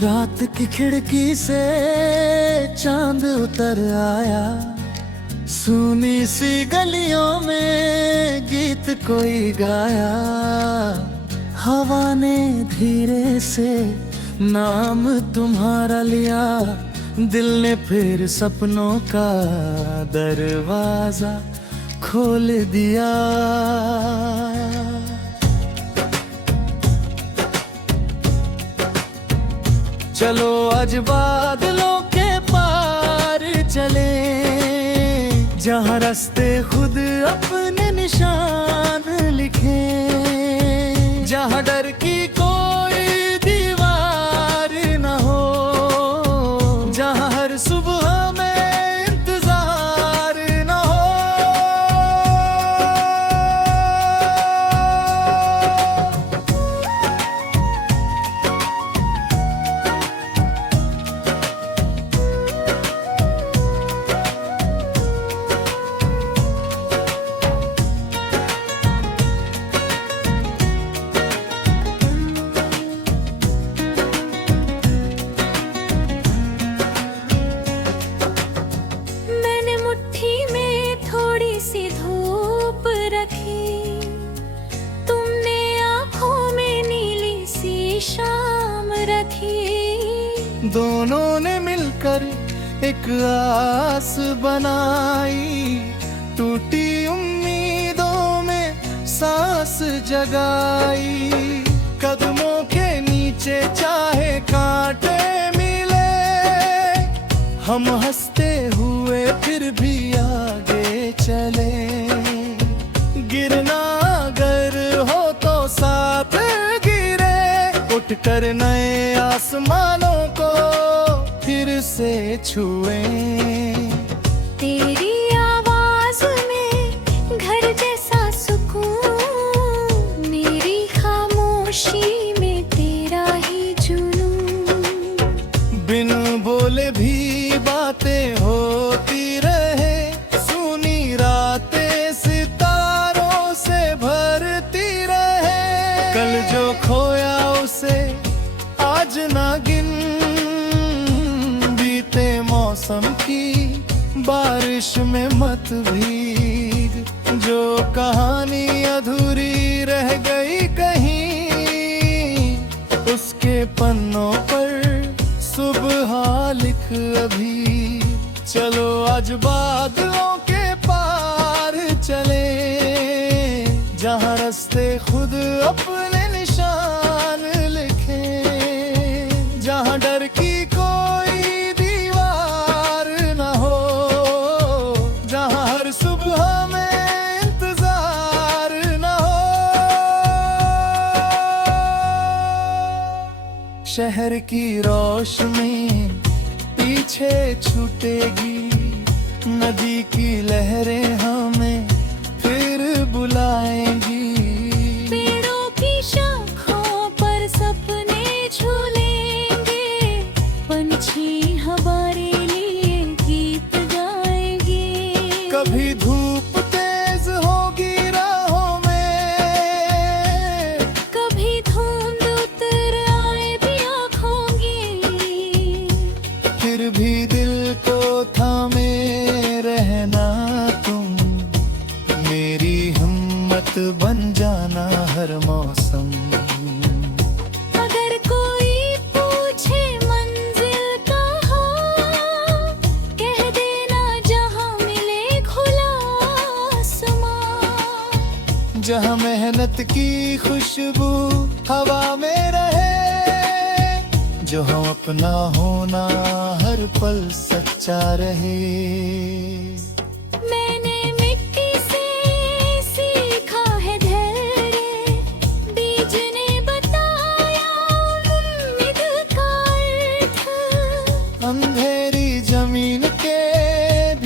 रात की खिड़की से चांद उतर आया, सुनी सी गलियों में गीत कोई गाया। हवा ने धीरे से नाम तुम्हारा लिया, दिल ने फिर सपनों का दरवाजा खोल दिया। चलो आज बादलों के पार चले, जहाँ रास्ते खुद अपने निशान लिखे, जहाँ डर की कोई दीवार न हो, जहाँ हर सुबह में इंतजार न हो। दोनों ने मिलकर एक आस बनाई, टूटी उम्मीदों में सांस जगाई। कदमों के नीचे चाहे कांटे मिले, हम हंसते हुए फिर भी आगे चले। गिरना अगर हो तो साथ गिरे, उठकर नए आसमानों को फिर से छुएं। तेरी आवाज में घर जैसा सुकून, मेरी खामोशी में तेरा ही जुनून। बिन बोले भी बातें होती रहे, सुनी रातें सितारों से भरती रहे। कल जो खोया उसे आज ना गिन, बीते मौसम की बारिश में मत भीग। जो कहानी अधूरी रह गई कहीं, उसके पन्नों पर सुबह लिख अभी। चलो आज बादलों के पार चले, जहाँ रास्ते खुद अपने निशान लिखे, जहाँ डर की कोई दीवार न हो, जहाँ हर सुबह में इंतजार न हो। शहर की रोशनी पीछे छूटेगी, नदी की लहरें हमें फिर बुलाएंगी। पेड़ों की शाखों पर सपने झूलेंगे, पंछी हमारे लिए गीत गाएंगे। कभी धूप तेज होगी राहों में, कभी धुंध उतर आए भी आँखों की, फिर भी दिल को थामे रहना तुम। मेरी हिम्मत बन जाना हर मौसम। अगर कोई पूछे मंजिल कहाँ, कह देना जहाँ मिले खुला आसमां। जहाँ मेहनत की खुशबू हवा में रहे, जो हम अपना होना हर पल सच्चा रहे। मैंने मिट्टी से सीखा है धैर्य, बीज ने बताया उम्मीद का अर्थ। अंधेरी जमीन के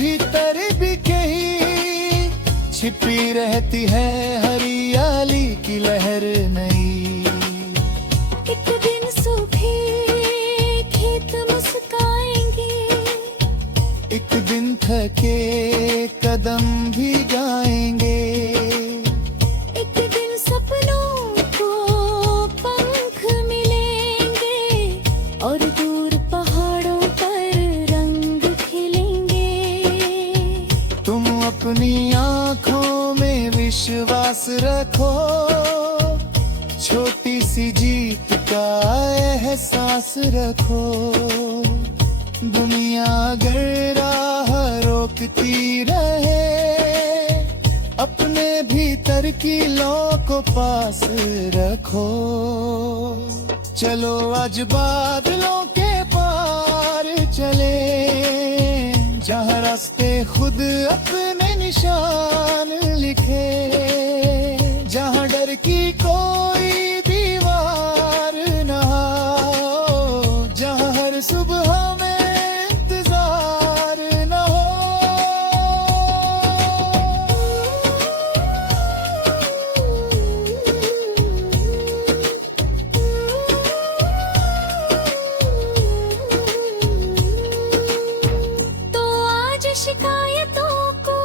भीतर भी कहीं छिपी रहती है हरियाली की लहर नई। एक दिन सूखे खेत मुस्काएंगे, एक दिन थके कदम भी गाएंगे। एक दिन सपनों को पंख मिलेंगे, और अपनी आंखों में विश्वास रखो, छोटी सी जीत का एहसास रखो। दुनिया अगर राह रोकती रहे, अपने भीतर की लौ को पास रखो। चलो आज बादलों के पार चले, जहाँ रास्ते खुद अपने निशान लिखे, जहाँ डर की कोई दीवार न हो, जहाँ हर सुबह में इंतजार न हो। तो आज शिकायतों को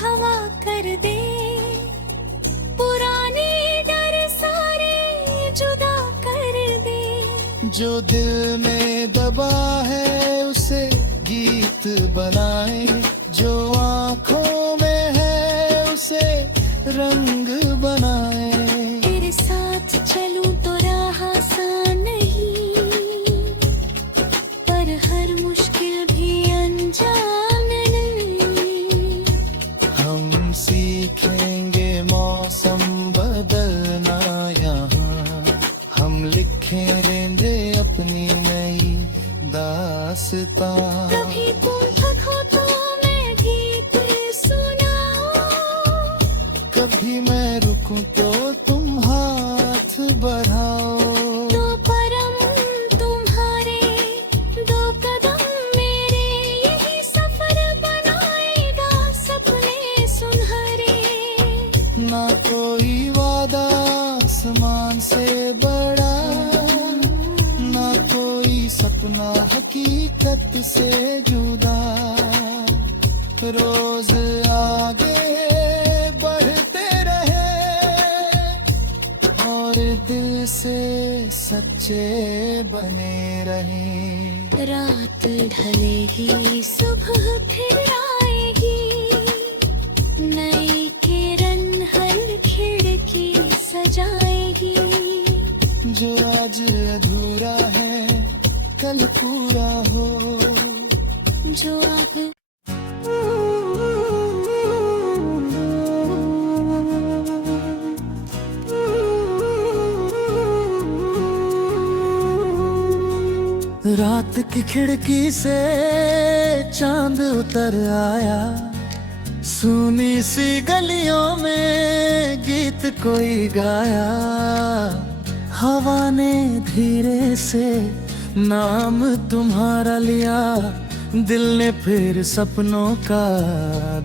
हवा कर दे, पुराने डर सारे जुदा कर दे। जो दिल में दबा है उसे गीत बनाए, जो आंखों में है उसे रंग बनाए। तेरे साथ चलूं तो राह आसान नहीं, पर हर मुश्किल भी अनजान नहीं। हम सीखेंगे मौसम बदलना यहाँ, हम लिखेंगे अपनी नई दास्तां। कभी तुम थको तो मैं गीत सुनाऊं, कभी मैं रुकूं तो तुम हाथ बढ़ाओ। दो परम तुम्हारे, दो कदम मेरे, यही सफर बनाएगा सपने सुनहरे। ना कोई वादा आसमान से बड़ा, ना कोई सपना हकीकत से जुदा। रोज आगे बढ़ते रहे और दिल से सच्चे बने रहे। रात ढलेगी सुबह फिर आएगी, नई किरण हर खिड़की सजाएगी। जो आज अधूरा है कल पूरा हो, जो अब रात की खिड़की से चांद उतर आया, सुनी सी गलियों में गीत कोई गाया। हवा ने धीरे से नाम तुम्हारा लिया, दिल ने फिर सपनों का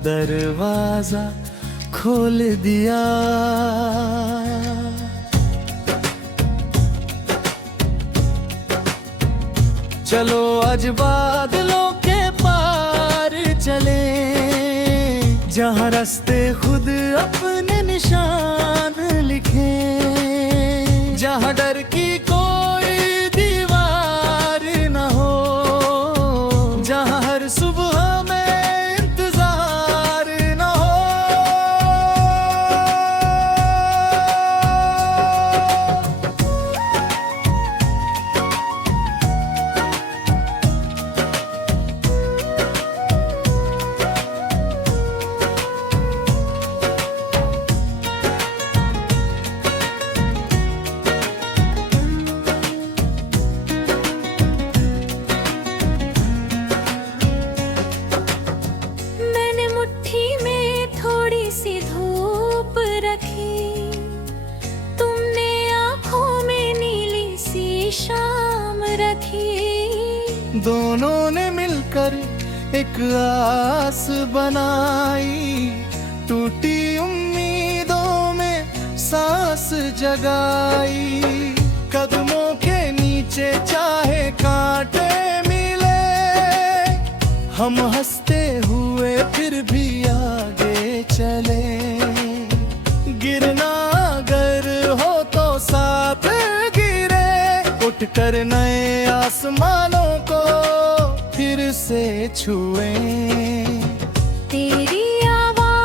दरवाजा खोल दिया। चलो आज बादलों के पार चले, जहाँ रास्ते खुद अपने निशान लिखे, जहाँ डर की कोई दीवार न हो, जहाँ हर सुबह में इंतजार न हो। दोनों ने मिलकर एक आस बनाई, टूटी उम्मीदों में सांस जगाई। कदमों के नीचे चाहे कांटे मिले, हम हंसते हुए फिर भी आगे चले। गिरना अगर हो तो साथ गिरे, उठकर नए आसमानों को फिर से छुए। तेरी आवाज़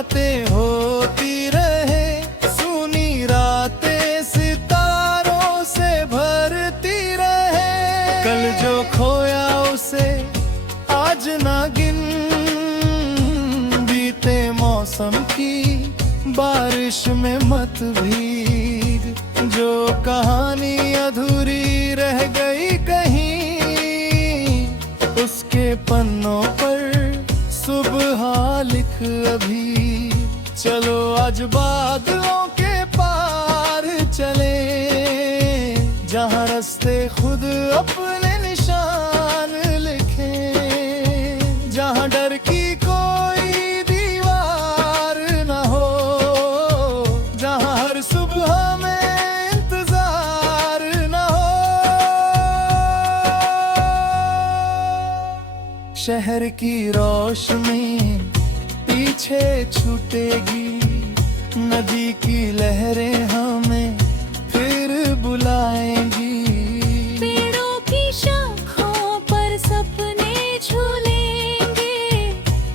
बातें होती रहे, सुनी रातें सितारों से भरती रहे। कल जो खोया उसे आज ना गिन, बीते मौसम की बारिश में मत भीग। जो कहानी अधूरी रह गई कहीं, उसके पन्नों पर सुबह लिख अभी। चलो आज बादलों के पार चले, जहाँ रास्ते खुद अपने निशान लिखे, जहाँ डर की कोई दीवार न हो, जहाँ हर सुबह में इंतजार न हो। शहर की रोशनी पीछे छूटेगी, नदी की लहरें हमें फिर बुलाएंगी। पेड़ों की शाखों पर सपने झूलेंगे,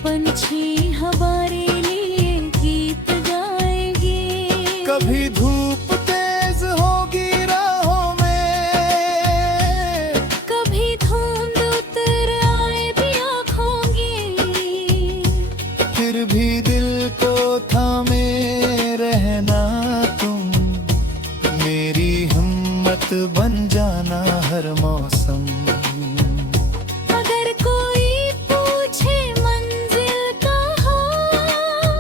पंछी हमारे लिए गीत गाएंगे। कभी धूप तेज होगी राहों में, कभी धुंध उतर आए भी आँखों की, फिर भी दिल को थामे रहना तुम। मेरी हिम्मत बन जाना हर मौसम। अगर कोई पूछे मंजिल कहाँ,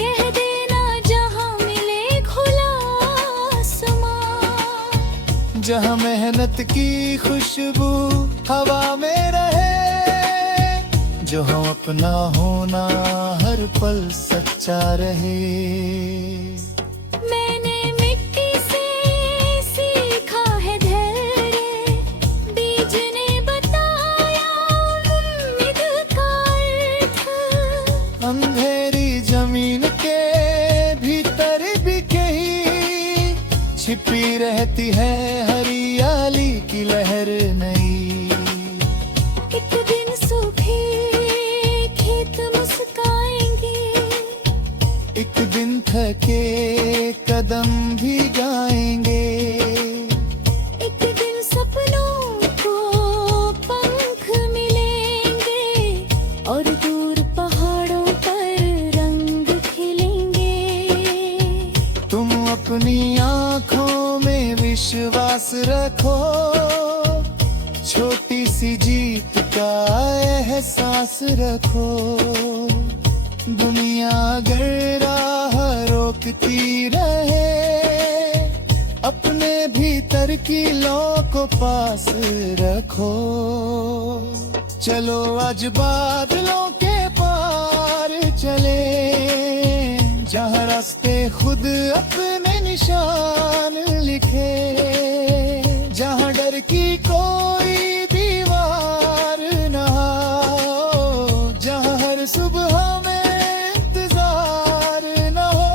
कह देना जहाँ मिले खुला आसमां। जहाँ मेहनत की खुशबू हवा में रहे, जो हम अपना होना हर पल सच्चा रहे। मैंने मिट्टी से सीखा है धैर्य, बीज ने बताया उम्मीद का अर्थ। अंधेरी जमीन के भीतर भी कहीं छिपी रहती है हरियाली की लहर नई। एक दिन सूखे खेत मुस्काएंगे, एक दिन थके कदम भी गाएंगे। एक दिन सपनों को पंख मिलेंगे, और दूर पहाड़ों पर रंग खिलेंगे। तुम अपनी आँखों में विश्वास रखो, छोटी सी जीत का एहसास रखो। दुनिया अगर राह रोकती रहे, अपने भीतर की लौ को पास रखो। चलो आज बादलों के पार चले, जहाँ रास्ते खुद अपने निशान लिखे, जहाँ डर की कोई दीवार न हो, जहाँ हर सुबह में इंतजार न हो।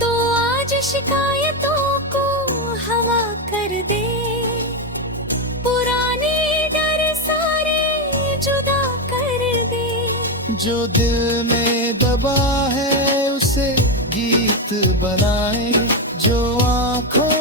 तो आज शिकायतों को हवा कर दे, पुराने डर सारे जुदा कर दे। जो दिल में दबा है उसे गीत बनाए, जो आँखों